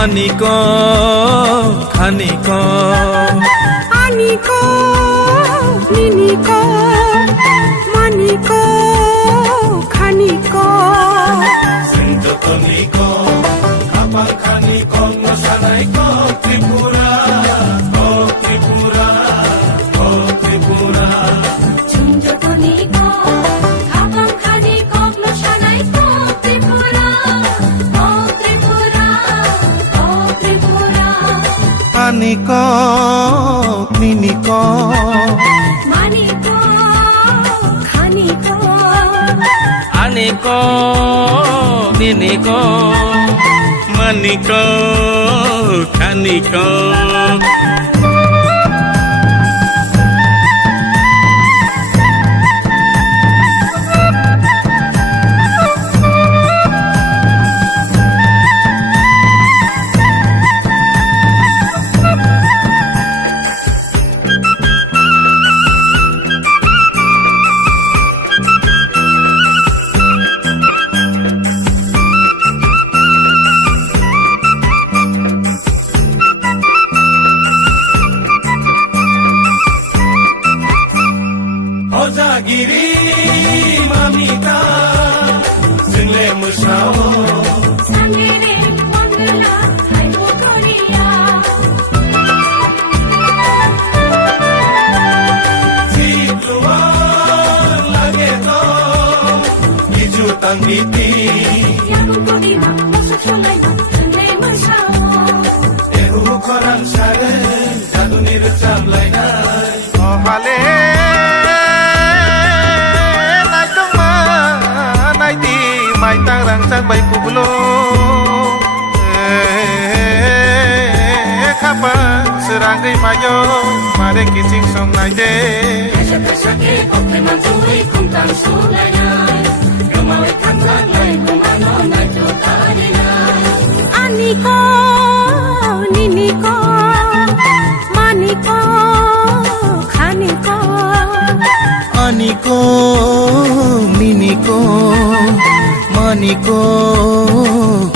মানিক খানিক আনিক নিনিক মানিক খানিক সিঞ্জতনিক খাপাং খানিক মশানাইক ত্রিপুরা ও ত্রিপুরা ও ত্রিপুরা সিঞ্জতনিক খাপাং খানিক মশানাইক ত্রিপুরা ও ত্রিপুরা ও ত্রিপুরা আনিক নিনিক মানিক খানিক আনিক নিনিক মানিক খানিক Ojagiri mamita single musao sangere mongla hai motoriya Jitwa lage to biju tangiti yaku kodiba mosa cholai single musao ehu koran sare jadunir chamlai nai ohale mai tang rang sang bay kublo khapa serang gai mayo mare kicing song nai de Kasha kasha ke kokte manjui kumtang sulai nai Rumawi kanzang nai kumano nai jotari nai Aniko niniko maniko khaniko Aniko niniko maniko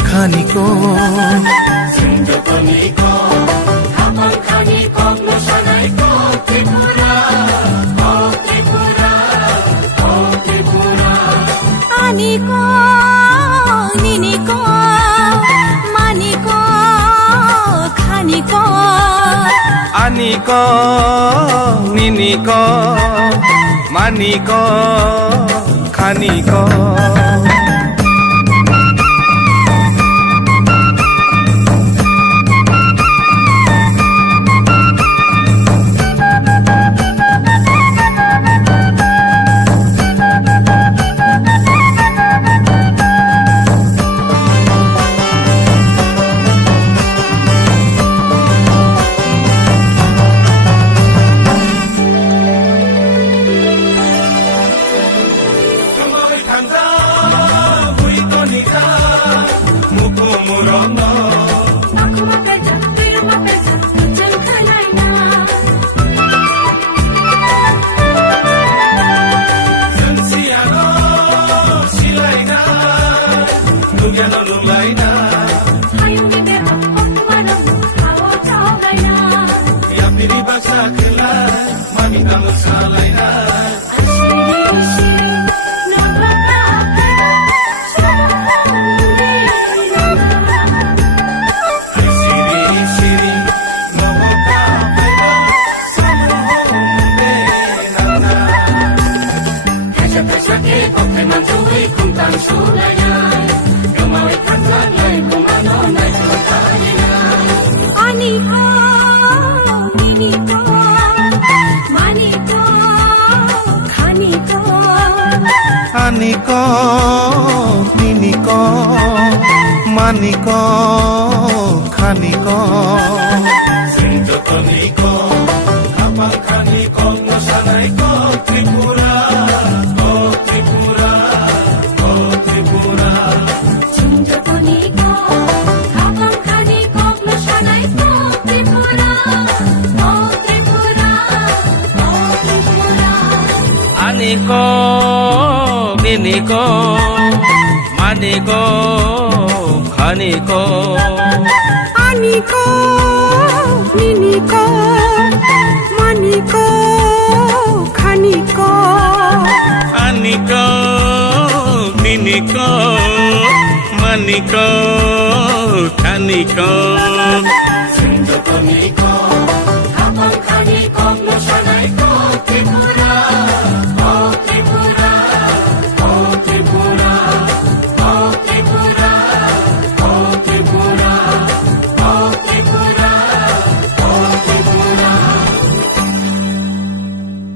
khaniko Sinjotoniko Kapang khaniko Musanaiko Tripura Oh Tripura Oh Tripura Aniko niniko maniko khaniko Aniko niniko maniko khaniko Aniko niniko maniko khaniko Sinjotoniko kapang khaniko musanaiko Tripura oh Tripura oh Tripura Sinjotoniko kapang khaniko musanaiko Tripura oh Tripura oh Tripura Aniko niniko maniko খানিক আনিক নিনিক মানিক খানিক আনিক নিনিক মানিক খানিক